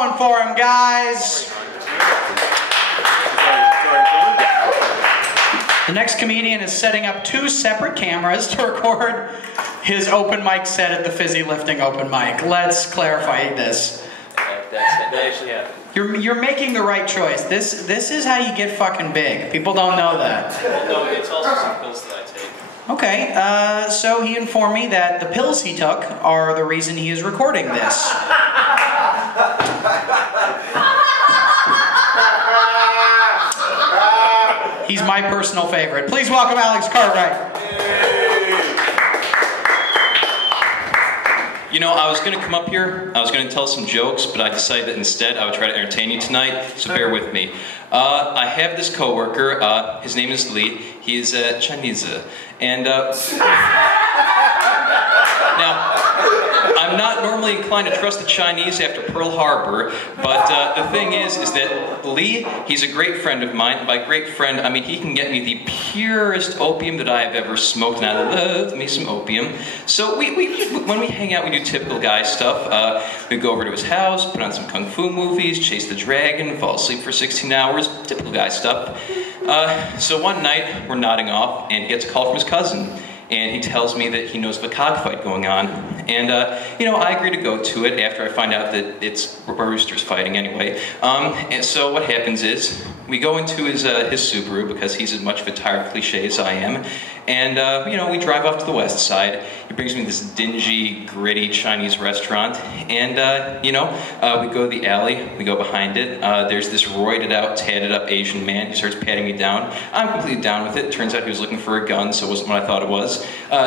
going for him, guys. The next comedian is setting up 2 separate cameras to record his open mic set at the Fizzy Lifting open mic. Let's clarify this. That actually happened. You're making the right choice. This is how you get fucking big. People don't know that. Well, no, it's also some pills that I take. Okay, so he informed me that the pills he took are the reason he is recording this. He's my personal favorite. Please welcome Alex Cartwright. You know, I was going to come up here, I was going to tell some jokes, but I decided that instead I would try to entertain you tonight, so bear with me. I have this coworker, his name is Lee, he is Chinese, and now, I'm not normally inclined to trust the Chinese after Pearl Harbor, but the thing is that Lee, he's a great friend of mine. By great friend, I mean he can get me the purest opium that I have ever smoked, and I love me some opium. So when we hang out, we do typical guy stuff. We go over to his house, put on some kung fu movies, chase the dragon, fall asleep for 16 hours, typical guy stuff. So one night, we're nodding off, and he gets a call from his cousin. And he tells me that he knows of a cockfight going on. And, you know, I agree to go to it after I find out that it's roosters fighting anyway. And so what happens is, we go into his Subaru, because he's as much of a tired cliche as I am. And, you know, we drive off to the west side. He brings me to this dingy, gritty Chinese restaurant. And, you know, we go to the alley, we go behind it. There's this roided out, tatted up Asian man. He starts patting me down. I'm completely down with it. Turns out he was looking for a gun, so it wasn't what I thought it was.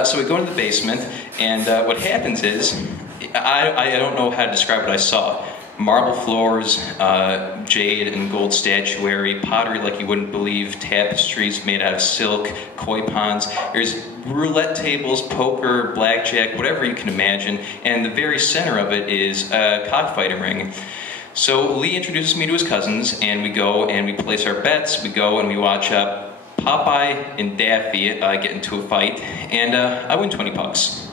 So we go into the basement, and what happens is, I don't know how to describe what I saw. Marble floors, jade and gold statuary, pottery like you wouldn't believe, tapestries made out of silk, koi ponds. There's roulette tables, poker, blackjack, whatever you can imagine, and the very center of it is a cockfighting ring. So Lee introduces me to his cousins, and we go and we place our bets. We go and we watch Popeye and Daffy get into a fight, and I win 20 bucks.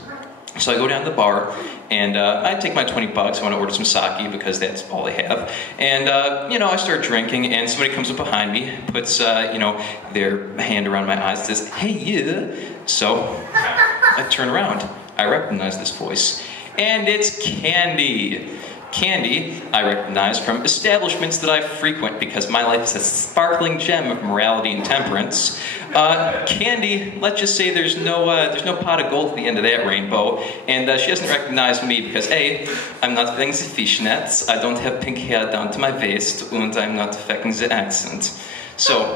So I go down to the bar, and I take my 20 bucks, I want to order some sake because that's all they have. And, you know, I start drinking, and somebody comes up behind me, puts, you know, their hand around my eyes, says, "Hey, you." So I turn around. I recognize this voice, and it's Candy. Candy, I recognize from establishments that I frequent because my life is a sparkling gem of morality and temperance. Candy, let's just say there's no pot of gold at the end of that rainbow, and she doesn't recognize me because A, I'm not wearing the fishnets, I don't have pink hair down to my waist, and I'm not affecting the accent. So,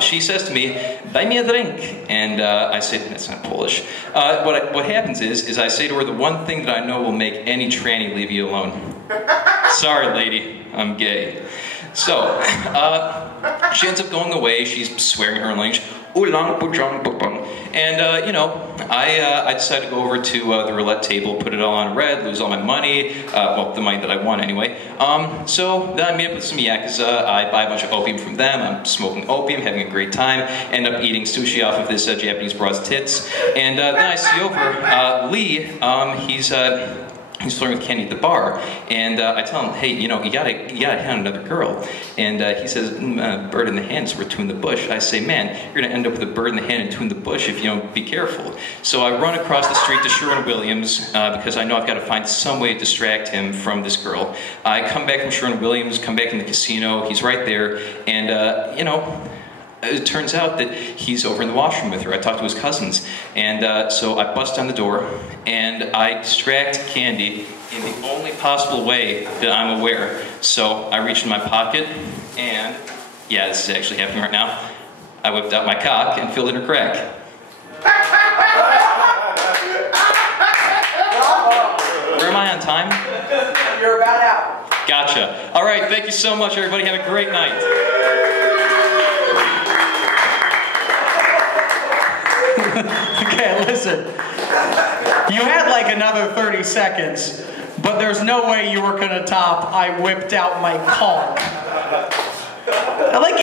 she says to me, "Buy me a drink," and I say, that's not Polish. What happens is I say to her the one thing that I know will make any tranny leave you alone. "Sorry, lady, I'm gay." So, she ends up going away, she's swearing her own language, and, you know, I decided to go over to the roulette table, put it all on red, lose all my money, well, the money that I won anyway. So then I meet up with some Yakuza, I buy a bunch of opium from them, I'm smoking opium, having a great time, end up eating sushi off of this Japanese broad's tits, and then I see over Lee, he's flirting with Candy at the bar, and I tell him, "Hey, you know, you gotta hit on another girl." And he says, "Bird in the hand is worth two in the bush." I say, "Man, you're gonna end up with a bird in the hand and two in the bush if you don't be careful." So I run across the street to Sherwin-Williams because I know I've got to find some way to distract him from this girl. I come back from Sherwin-Williams, come back in the casino, he's right there, and you know, it turns out that he's over in the washroom with her. I talked to his cousins, and so I bust down the door, and I distract Candy in the only possible way that I'm aware. So I reach in my pocket, and yeah, this is actually happening right now. I whipped out my cock and filled in her crack. Where am I on time? You're about out. Gotcha. All right, thank you so much, everybody. Have a great night. Okay, listen. You had like another 30 seconds, but there's no way you were gonna top "I whipped out my cock." I like